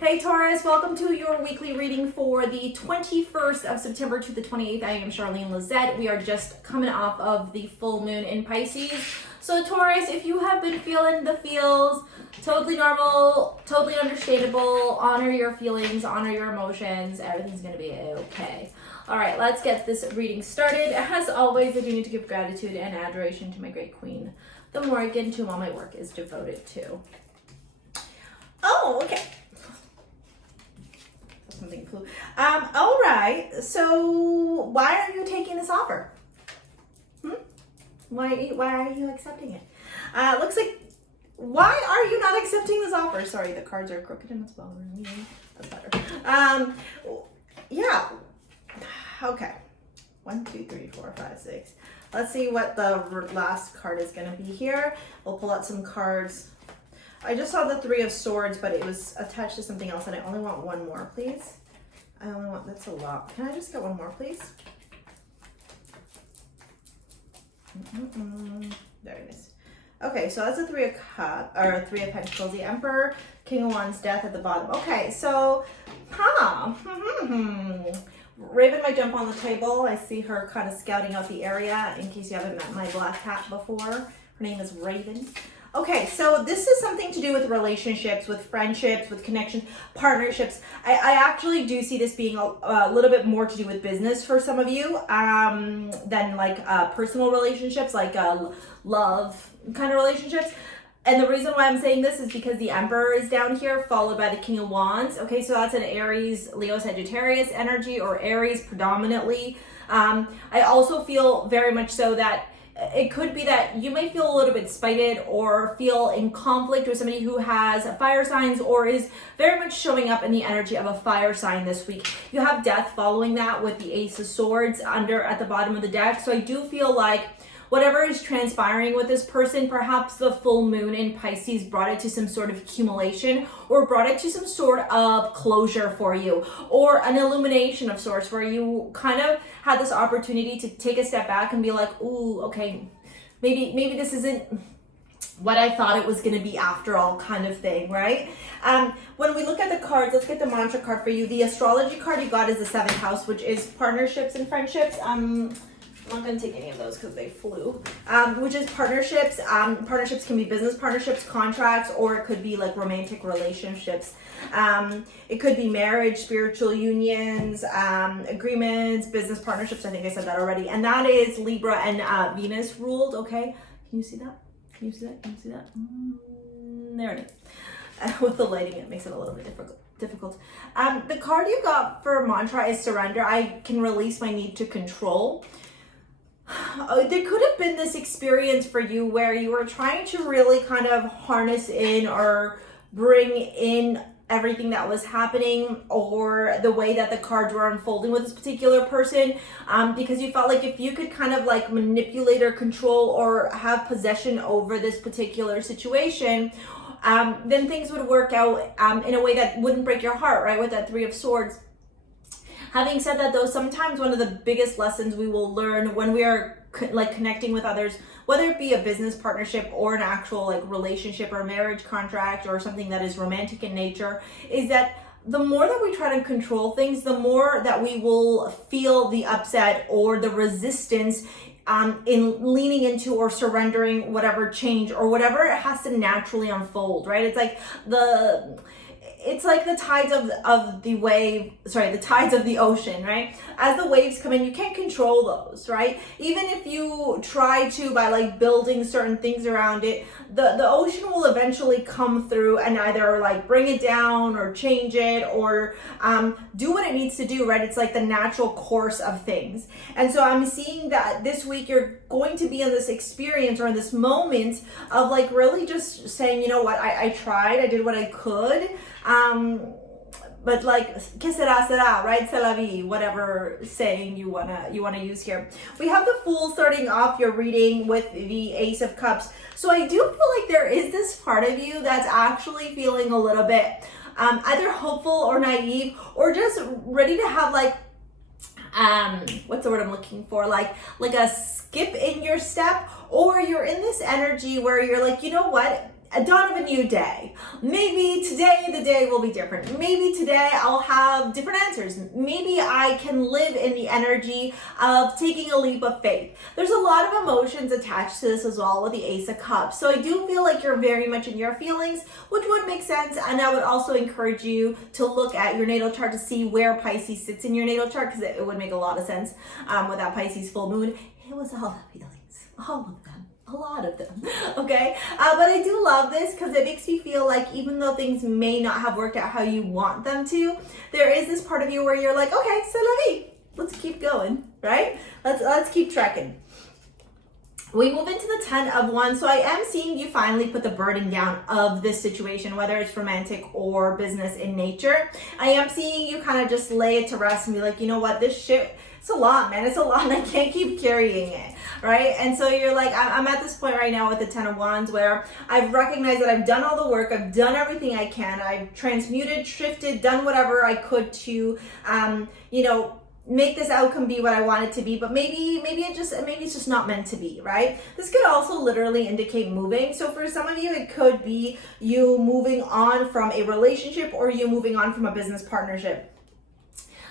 Hey Taurus, welcome to your weekly reading for the 21st of September to the 28th. I am Charlene Lizette. We are just coming off of the full moon in Pisces. So Taurus, if you have been feeling the feels, totally normal, totally understandable, honor your feelings, honor your emotions, everything's going to be okay. All right, let's get this reading started. As always, I do need to give gratitude and adoration to my great queen, the Morrigan, to whom all my work is devoted to. Oh, okay. Something flew. All right. So why are you taking this offer? Why are you accepting it? Looks like, why are you not accepting this offer? Sorry, the cards are crooked and it's bothering me. That's better. Yeah. Okay. 1, 2, 3, 4, 5, 6. Let's see what the last card is going to be here. We'll pull out some cards. I just saw the 3 of Swords, but it was attached to something else, and I only want one more, please. I only want, that's a lot. Can I just get one more, please? There it is. Okay, so that's a 3 of Cups, or 3 of Pentacles, the Emperor, King of Wands, Death at the bottom. Okay, so, Raven might jump on the table. I see her kind of scouting out the area, in case you haven't met my black cat before. Her name is Raven. Okay, so this is something to do with relationships, with friendships, with connections, partnerships. I actually do see this being a little bit more to do with business for some of you than like personal relationships, like love kind of relationships. And the reason why I'm saying this is because the Emperor is down here, followed by the King of Wands. Okay, so that's an Aries, Leo, Sagittarius energy, or Aries predominantly. I also feel very much so that it could be that you may feel a little bit spited or feel in conflict with somebody who has fire signs or is very much showing up in the energy of a fire sign this week. You have Death following that with the Ace of Swords at the bottom of the deck. So I do feel like whatever is transpiring with this person, perhaps the full moon in Pisces brought it to some sort of accumulation or brought it to some sort of closure for you, or an illumination of sorts where you kind of had this opportunity to take a step back and be like, ooh, okay, maybe this isn't what I thought it was going to be after all, kind of thing, right? When we look at the cards, let's get the mantra card for you. The astrology card you got is the 7th house, which is partnerships and friendships. I'm not going to take any of those because they flew, which is partnerships. Partnerships can be business partnerships, contracts, or it could be like romantic relationships. It could be marriage, spiritual unions, agreements, business partnerships. I think I said that already. And that is Libra and Venus ruled. Okay. Can you see that? Can you see that? Can you see that? There it is. With the lighting, it makes it a little bit difficult. The card you got for mantra is surrender. I can release my need to control. There could have been this experience for you where you were trying to really kind of harness in or bring in everything that was happening, or the way that the cards were unfolding with this particular person, because you felt like if you could kind of like manipulate or control or have possession over this particular situation, then things would work out in a way that wouldn't break your heart, right? With that 3 of Swords. Having said that, though, sometimes one of the biggest lessons we will learn when we are like connecting with others, whether it be a business partnership or an actual like relationship or marriage contract or something that is romantic in nature, is that the more that we try to control things, the more that we will feel the upset or the resistance in leaning into or surrendering whatever change or whatever it has to naturally unfold, right? It's like the tides of the wave, the tides of the ocean, right? As the waves come in, you can't control those, right? Even if you try to by like building certain things around it, the ocean will eventually come through and either like bring it down or change it or do what it needs to do, right? It's like the natural course of things. And so I'm seeing that this week you're going to be in this experience or in this moment of like really just saying, you know what, I tried, I did what I could. But like, que sera, sera, right? C'est la vie, whatever saying you wanna use here. We have the Fool starting off your reading with the Ace of Cups. So I do feel like there is this part of you that's actually feeling a little bit either hopeful or naive, or just ready to have like, what's the word I'm looking for? Like a skip in your step, or you're in this energy where you're like, you know what? a dawn of a new day. Maybe today the day will be different. Maybe today I'll have different answers. Maybe I can live in the energy of taking a leap of faith. There's a lot of emotions attached to this as well with the Ace of Cups. So I do feel like you're very much in your feelings, which would make sense. And I would also encourage you to look at your natal chart to see where Pisces sits in your natal chart, because it would make a lot of sense with that Pisces full moon. It was all the feelings, all of them. A lot of them, okay? But I do love this because it makes me feel like even though things may not have worked out how you want them to, there is this part of you where you're like, okay, so let's keep going, right? Let's keep trekking. We move into the 10 of Wands. So I am seeing you finally put the burden down of this situation, whether it's romantic or business in nature. I am seeing you kind of just lay it to rest and be like, you know what, this shit, it's a lot, man. It's a lot and I can't keep carrying it, right? And so you're like, I'm at this point right now with the 10 of Wands where I've recognized that I've done all the work. I've done everything I can. I've transmuted, shifted, done whatever I could to, you know, make this outcome be what I want it to be, but maybe it's just not meant to be, right? This could also literally indicate moving. So for some of you, it could be you moving on from a relationship or you moving on from a business partnership.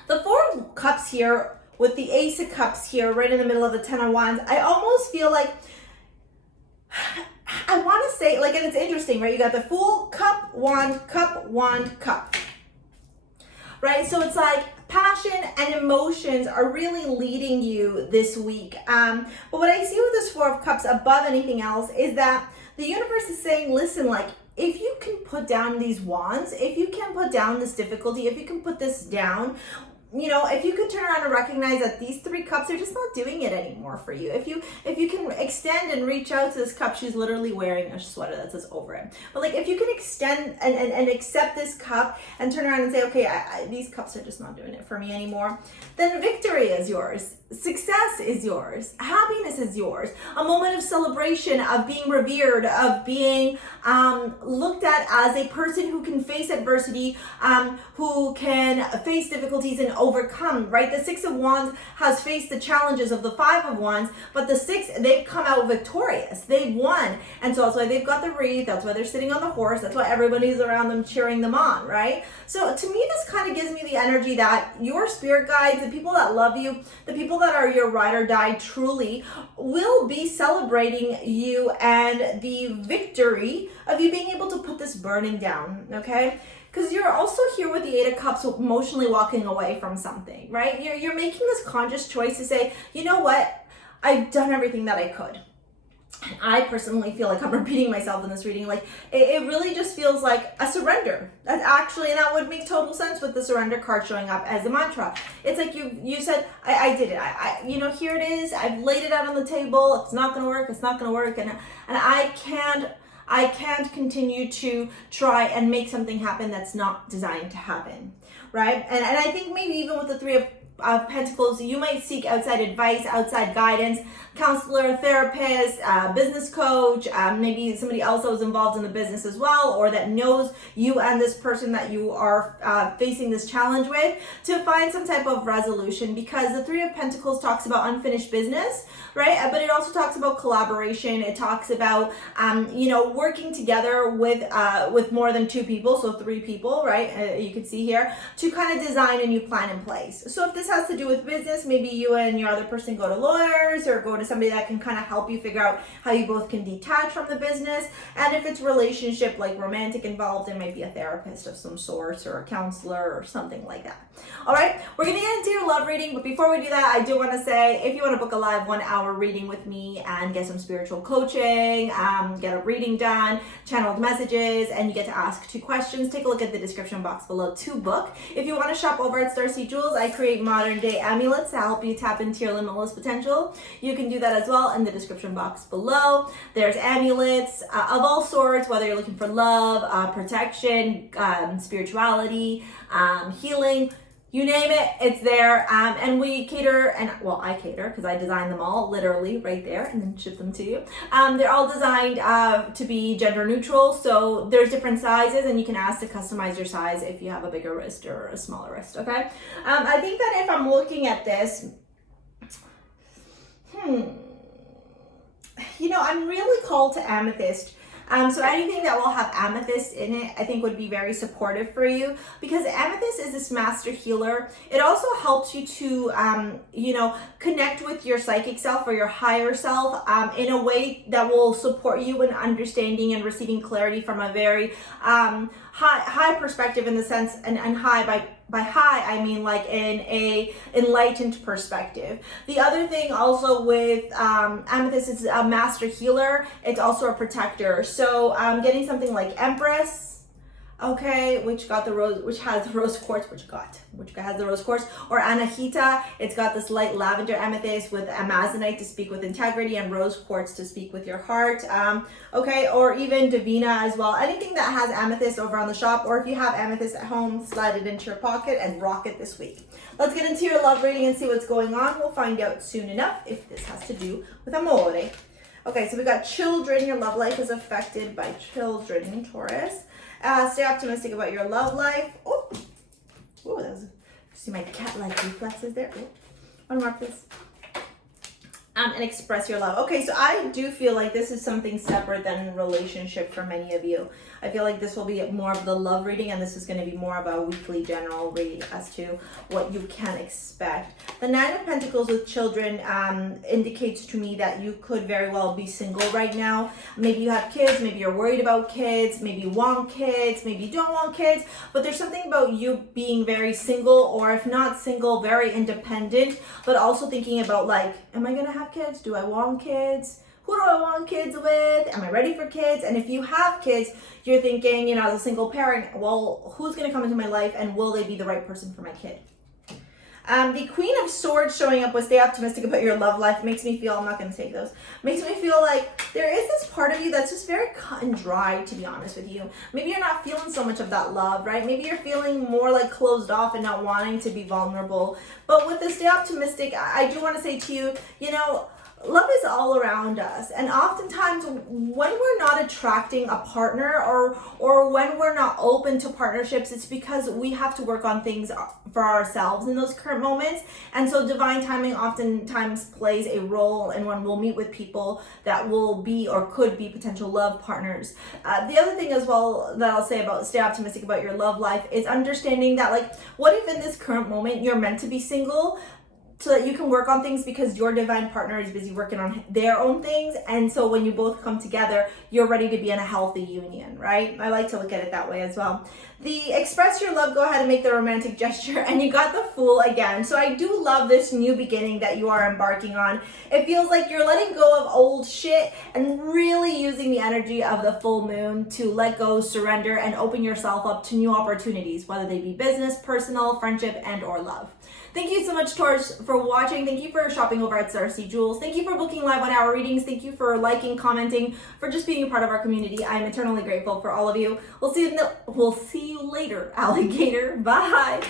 The 4 of Cups here with the Ace of Cups here, right in the middle of the 10 of Wands, I almost feel like, I want to say, like, and it's interesting, right? You got the Fool, Cup, Wand, Cup. Right? So it's like passion and emotions are really leading you this week. But what I see with this 4 of Cups above anything else is that the universe is saying, listen, like, if you can put down these wands, if you can put down this difficulty, if you can put this down, you know, if you could turn around and recognize that these 3 cups are just not doing it anymore for you. If you can extend and reach out to this cup, she's literally wearing a sweater that says over it. But like, if you can extend and accept this cup and turn around and say, okay, these cups are just not doing it for me anymore, then victory is yours. Success is yours. Happiness is yours. A moment of celebration, of being revered, of being looked at as a person who can face adversity, who can face difficulties and overcome, right? The 6 of Wands has faced the challenges of the 5 of Wands, but the 6, they've come out victorious. They've won. And so that's why they've got the wreath. That's why they're sitting on the horse. That's why everybody's around them cheering them on, right? So to me, this kind of gives me the energy that your spirit guides, the people that love you, the people that are your ride or die truly will be celebrating you and the victory of you being able to put this burning down, okay? Because you're also here with the 8 of Cups emotionally walking away from something, right? You're making this conscious choice to say, you know what? I've done everything that I could. And I personally feel like I'm repeating myself in this reading. Like, it really just feels like a surrender. That's actually, and that would make total sense with the surrender card showing up as a mantra. It's like you said, I did it. You know, here it is. I've laid it out on the table. It's not going to work. It's not going to work. And I can't continue to try and make something happen that's not designed to happen, right? And I think maybe even with the 3 of Pentacles, you might seek outside advice, outside guidance, counselor, therapist, business coach, maybe somebody else that was involved in the business as well, or that knows you and this person that you are facing this challenge with, to find some type of resolution, because the 3 of Pentacles talks about unfinished business, right? But it also talks about collaboration. It talks about, you know, working together with more than 2 people, so 3 people, right? You can see here, to kind of design a new plan in place. So if this has to do with business, maybe you and your other person go to lawyers or go to somebody that can kind of help you figure out how you both can detach from the business. And if it's relationship, like romantic involved, it might be a therapist of some sort or a counselor or something like that. All right, we're gonna get into your love reading, but before we do that, I do want to say, if you want to book a live 1-hour reading with me and get some spiritual coaching, get a reading done, channeled messages, and you get to ask 2 questions, take a look at the description box below to book. If you want to shop over at STARSEA Jewels, I create modern day amulets to help you tap into your limitless potential. You can do that as well in the description box below. There's amulets of all sorts, whether you're looking for love, protection, spirituality, healing, you name it, it's there. And we cater, and well, I cater because I design them all literally right there and then ship them to you. They're all designed to be gender neutral, so there's different sizes and you can ask to customize your size if you have a bigger wrist or a smaller wrist, okay? I think that if I'm looking at this, you know, I'm really called to amethyst. So anything that will have amethyst in it, I think would be very supportive for you, because amethyst is this master healer. It also helps you to, you know, connect with your psychic self or your higher self in a way that will support you in understanding and receiving clarity from a very high perspective, in the sense, and high by high, I mean like in a enlightened perspective. The other thing also with amethyst is a master healer. It's also a protector. So getting something like Empress, okay, which has the rose quartz, which has the rose quartz, or Anahita, it's got this light lavender amethyst with amazonite to speak with integrity and rose quartz to speak with your heart, okay, or even Divina as well. Anything that has amethyst over on the shop, or if you have amethyst at home, slide it into your pocket and rock it this week. Let's get into your love reading and see what's going on. We'll find out soon enough if this has to do with amore. Okay, so we got children. Your love life is affected by children, Taurus. Stay optimistic about your love life. Oh, that was, see my cat-like reflexes there. Oh, one more, please. And express your love. Okay, so I do feel like this is something separate than relationship for many of you. I feel like this will be more of the love reading, and this is going to be more of a weekly general read as to what you can expect. The Nine of Pentacles with children indicates to me that you could very well be single right now. Maybe you have kids, maybe you're worried about kids, maybe you want kids, maybe you don't want kids, but there's something about you being very single, or if not single, very independent, but also thinking about like, am I going to have kids? Do I want kids? Who do I want kids with? Am I ready for kids? And if you have kids, you're thinking, you know, as a single parent, well, who's going to come into my life, and will they be the right person for my kid? The Queen of Swords showing up with stay optimistic about your love life makes me feel, I'm not going to take those, makes me feel like there is this part of you that's just very cut and dry, to be honest with you. Maybe you're not feeling so much of that love, right? Maybe you're feeling more like closed off and not wanting to be vulnerable. But with the stay optimistic, I do want to say to you, you know, love is all around us, and oftentimes when we're not attracting a partner, or when we're not open to partnerships, it's because we have to work on things for ourselves in those current moments. And so divine timing oftentimes plays a role in when we'll meet with people that will be or could be potential love partners. The other thing as well that I'll say about stay optimistic about your love life is understanding that, like, what if in this current moment you're meant to be single, so that you can work on things because your divine partner is busy working on their own things. And so when you both come together, you're ready to be in a healthy union, right? I like to look at it that way as well. The express your love, go ahead and make the romantic gesture, and you got the Fool again. So I do love this new beginning that you are embarking on. It feels like you're letting go of old shit and really using the energy of the full moon to let go, surrender, and open yourself up to new opportunities, whether they be business, personal, friendship, and or love. Thank you so much, Taurus, for watching. Thank you for shopping over at STARSEA Jewels. Thank you for booking live 1 hour readings. Thank you for liking, commenting, for just being a part of our community. I am eternally grateful for all of you. We'll see you later, alligator. Bye.